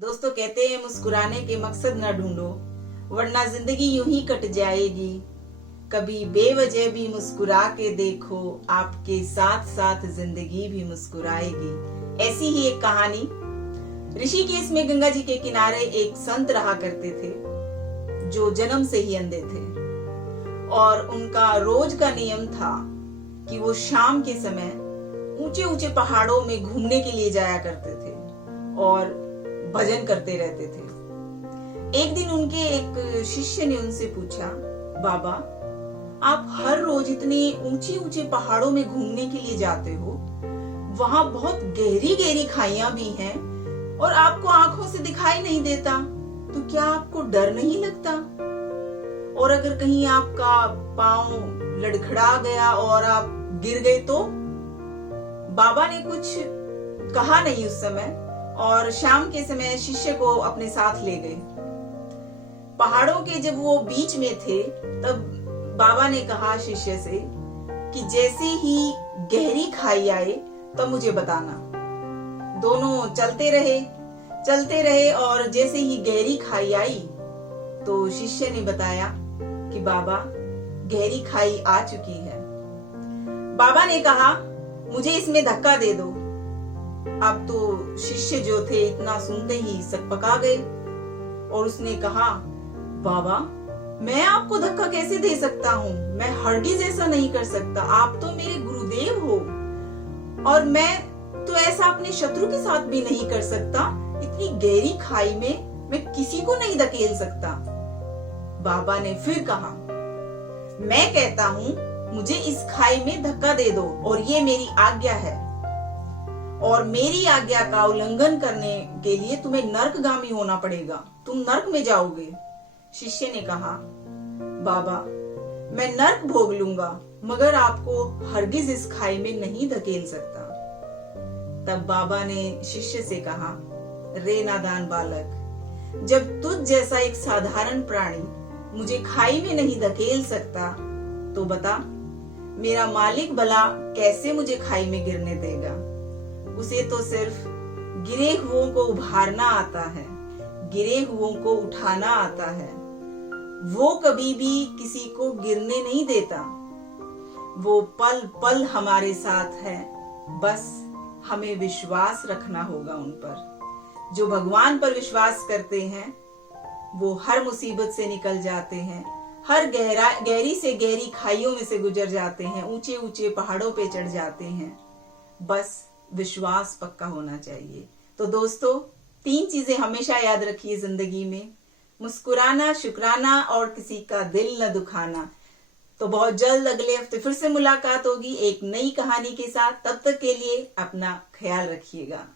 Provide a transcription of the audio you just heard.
दोस्तों कहते हैं मुस्कुराने के मकसद न ढूंढो वरना जिंदगी यूं ही कट जाएगी। कभी बेवजह भी मुस्कुरा के देखो, आपके साथ साथ जिंदगी भी मुस्कुराएगी। ऐसी ही एक कहानी ऋषिकेश में गंगा जी के किनारे एक संत रहा करते थे जो जन्म से ही अंधे थे और उनका रोज का नियम था कि वो शाम के समय ऊंचे ऊंचे पहाड़ों में घूमने के लिए जाया करते थे और भजन करते रहते थे। एक दिन उनके एक शिष्य ने उनसे पूछा, बाबा आप हर रोज इतने ऊंचे ऊंचे पहाड़ों में घूमने के लिए जाते हो, वहां बहुत गहरी गहरी खाइयां भी हैं और आपको आंखों से दिखाई नहीं देता, तो क्या आपको डर नहीं लगता? और अगर कहीं आपका पांव लड़खड़ा गया और आप गिर गए तो? बाबा ने कुछ कहा नहीं उस समय और शाम के समय शिष्य को अपने साथ ले गए। पहाड़ों के जब वो बीच में थे तब बाबा ने कहा शिष्य से कि जैसे ही गहरी खाई आए तब मुझे बताना। दोनों चलते रहे और जैसे ही गहरी खाई आई तो शिष्य ने बताया कि बाबा गहरी खाई आ चुकी है। बाबा ने कहा मुझे इसमें धक्का दे दो। अब तो शिष्य जो थे इतना सुनते ही सकपका गए और उसने कहा, बाबा मैं आपको धक्का कैसे दे सकता हूँ? मैं हरगिज ऐसा नहीं कर सकता। आप तो मेरे गुरुदेव हो और मैं तो ऐसा अपने शत्रु के साथ भी नहीं कर सकता। इतनी गहरी खाई में मैं किसी को नहीं धकेल सकता। बाबा ने फिर कहा, मैं कहता हूँ मुझे इस खाई में धक्का दे दो और ये मेरी आज्ञा है और मेरी आज्ञा का उल्लंघन करने के लिए तुम्हें नरकगामी होना पड़ेगा, तुम नरक में जाओगे। शिष्य ने कहा, बाबा मैं नरक भोग लूंगा मगर आपको हरगिज इस खाई में नहीं धकेल सकता। तब बाबा ने शिष्य से कहा, रे नादान बालक, जब तुझ जैसा एक साधारण प्राणी मुझे खाई में नहीं धकेल सकता तो बता मेरा मालिक भला कैसे मुझे खाई में गिरने देगा? उसे तो सिर्फ गिरे हुओं को उभारना आता है, गिरे हुओं को उठाना आता है। वो कभी भी किसी को गिरने नहीं देता। वो पल पल हमारे साथ है, बस हमें विश्वास रखना होगा उन पर। जो भगवान पर विश्वास करते हैं वो हर मुसीबत से निकल जाते हैं, हर गहरी से गहरी खाइयों में से गुजर जाते हैं, ऊंचे ऊंचे पहाड़ों पे चढ़ जाते हैं। बस विश्वास पक्का होना चाहिए। तो दोस्तों 3 चीजें हमेशा याद रखिए जिंदगी में, मुस्कुराना, शुक्राना और किसी का दिल न दुखाना। तो बहुत जल्द अगले हफ्ते फिर से मुलाकात होगी एक नई कहानी के साथ। तब तक के लिए अपना ख्याल रखिएगा।